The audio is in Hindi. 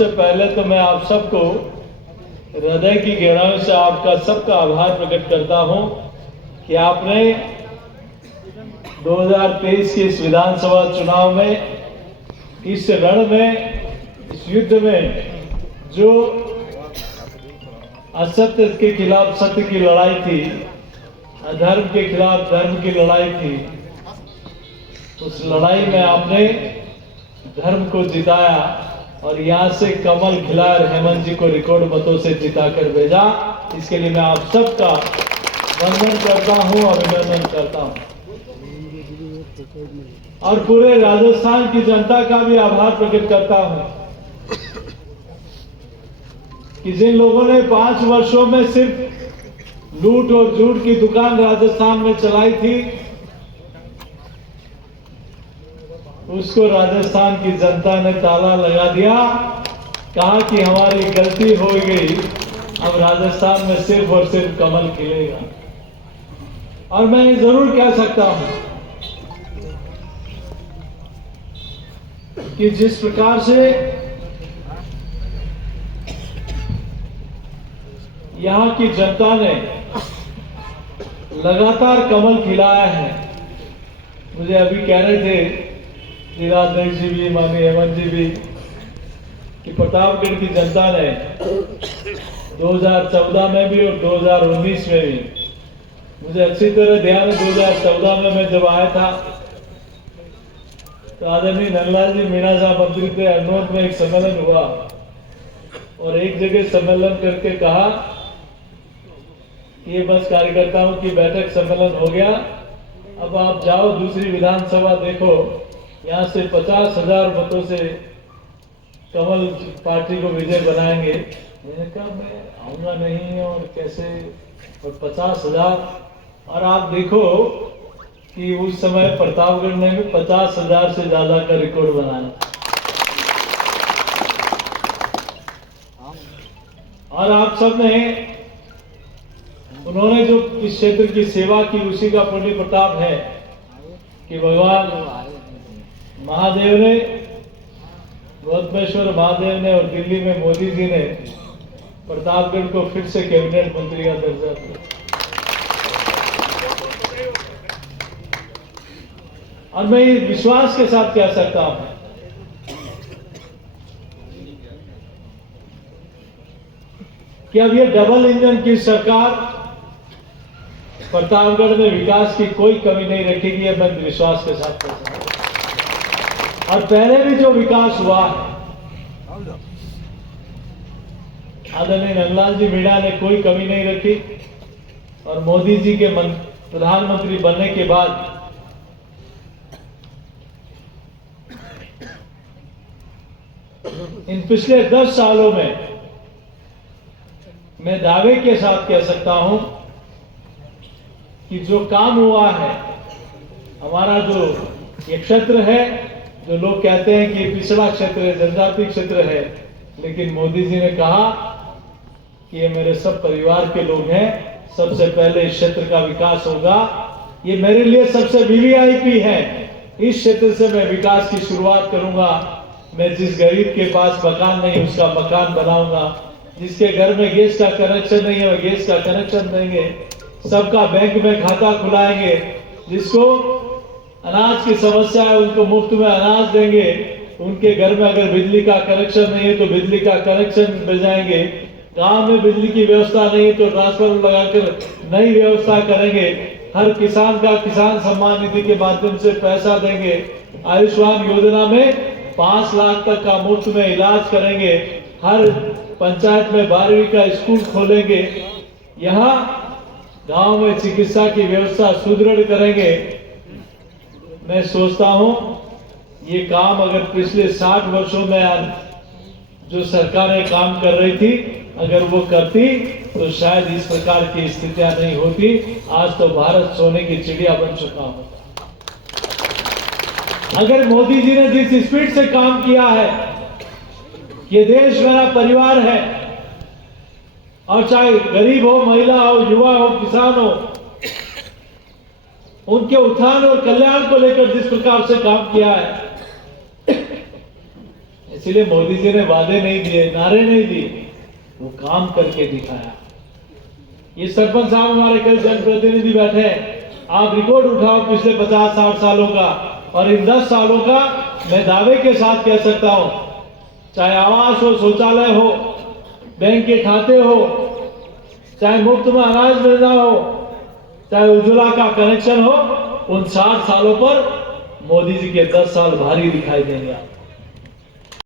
सबसे पहले तो मैं आप सबको हृदय की गहराई से आपका सबका आभार प्रकट करता हूं कि आपने 2023 के इस विधानसभा चुनाव में, इस रण में, इस युद्ध में जो असत्य के खिलाफ सत्य की लड़ाई थी, अधर्म के खिलाफ धर्म की लड़ाई थी, उस लड़ाई में आपने धर्म को जिताया और यहाँ से कमल खिलाकर हेमंत जी को रिकॉर्ड मतों से जिताकर भेजा। इसके लिए मैं आप सबका वंदन करता हूँ, अभिनंदन करता हूँ और पूरे राजस्थान की जनता का भी आभार प्रकट करता हूँ कि जिन लोगों ने 5 वर्षों में सिर्फ लूट और झूठ की दुकान राजस्थान में चलाई थी, उसको राजस्थान की जनता ने ताला लगा दिया। कहा कि हमारी गलती हो गई, अब राजस्थान में सिर्फ और सिर्फ कमल खिलेगा। और मैं ये जरूर कह सकता हूं कि जिस प्रकार से यहां की जनता ने लगातार कमल खिलाया है, मुझे अभी कह रहे थे राजनाथ जी भी, माननीय हेमंत जी भी, कि प्रतापगढ़ की जनता ने 2014 में भी और 2019 में भी, मुझे अच्छी तरह ध्यान है 2014 में मैं जब आया था तो आदरणीय नंदलाल जी मीणा साहब मंत्री थे, हरनौत में एक सम्मेलन हुआ और एक जगह सम्मेलन करके कहा कि ये बस कार्यकर्ताओं की बैठक सम्मेलन हो गया, अब आप जाओ दूसरी विधानसभा देखो, यहाँ से 50,000 मतों से कमल पार्टी को विजय बनाएंगे। मैंने कहा मैं आऊंगा नहीं और कैसे, और 50,000। और आप देखो कि उस समय प्रतापगढ़ ने भी 50,000 से ज्यादा का रिकॉर्ड बनाया। और आप सब ने, उन्होंने जो इस क्षेत्र की सेवा की, उसी का पुण्य प्रताप है कि भगवान महादेव ने, गौतमेश्वर महादेव ने और दिल्ली में मोदी जी ने प्रतापगढ़ को फिर से कैबिनेट मंत्री का दर्जा दिया। और मैं ये विश्वास के साथ कह सकता हूं कि अब ये डबल इंजन की सरकार प्रतापगढ़ में विकास की कोई कमी नहीं रखेगी, अब मैं विश्वास के साथ कह सकता हूं। और पहले भी जो विकास हुआ है, आदरणीय नंदलाल जी मीणा ने कोई कमी नहीं रखी और मोदी जी के प्रधानमंत्री बनने के बाद इन पिछले 10 सालों में मैं दावे के साथ कह सकता हूं कि जो काम हुआ है, हमारा जो ये क्षेत्र है, जो लोग कहते हैं कि पिछड़ा क्षेत्र है, जनजाति क्षेत्र है, लेकिन मोदी जी ने कहा कि ये मेरे सब परिवार के लोग हैं, सबसे पहले इस क्षेत्र का विकास होगा, ये मेरे लिए सबसे वीवीआईपी है, इस क्षेत्र से मैं विकास की शुरुआत करूंगा। मैं जिस गरीब के पास मकान नहीं उसका मकान बनाऊंगा, जिसके घर में गैस का कनेक्शन नहीं है वो गैस का कनेक्शन देंगे, सबका बैंक में खाता खुलाएंगे, जिसको अनाज की समस्या है उनको मुफ्त में अनाज देंगे, उनके घर में अगर बिजली का कनेक्शन नहीं है तो बिजली का कनेक्शन भेजाएंगे, गांव में बिजली की व्यवस्था नहीं है तो ट्रांसफार्मर लगाकर नई व्यवस्था करेंगे, हर किसान का किसान सम्मान निधि के माध्यम से पैसा देंगे, आयुष्मान योजना में 5 लाख तक का मुफ्त में इलाज करेंगे, हर पंचायत में 12वीं का स्कूल खोलेंगे, यहाँ गांव में चिकित्सा की व्यवस्था सुदृढ़ करेंगे। मैं सोचता हूं ये काम अगर पिछले 60 वर्षों में जो सरकारें काम कर रही थी, अगर वो करती तो शायद इस प्रकार की स्थितियां नहीं होती। आज तो भारत सोने की चिड़िया बन चुका होता। अगर मोदी जी ने जिस स्पीड से काम किया है, ये देश मेरा परिवार है, और चाहे गरीब हो, महिला हो, युवा हो, किसान हो, उनके उत्थान और कल्याण को लेकर जिस प्रकार से काम किया है, इसलिए मोदी जी ने वादे नहीं दिए, नारे नहीं दिए, वो काम करके दिखाया। ये सरपंच साहब हमारे कई जनप्रतिनिधि बैठे हैं, आप रिकॉर्ड उठाओ पिछले 50-60 सालों का, और इन 10 सालों का मैं दावे के साथ कह सकता हूं, चाहे आवास हो, शौचालय हो, बैंक के खाते हो, चाहे मुफ्त में अनाज मिलना हो, चाहे उज्ज्वला का कनेक्शन हो, उन 60 सालों पर मोदी जी के 10 साल भारी दिखाई देंगे।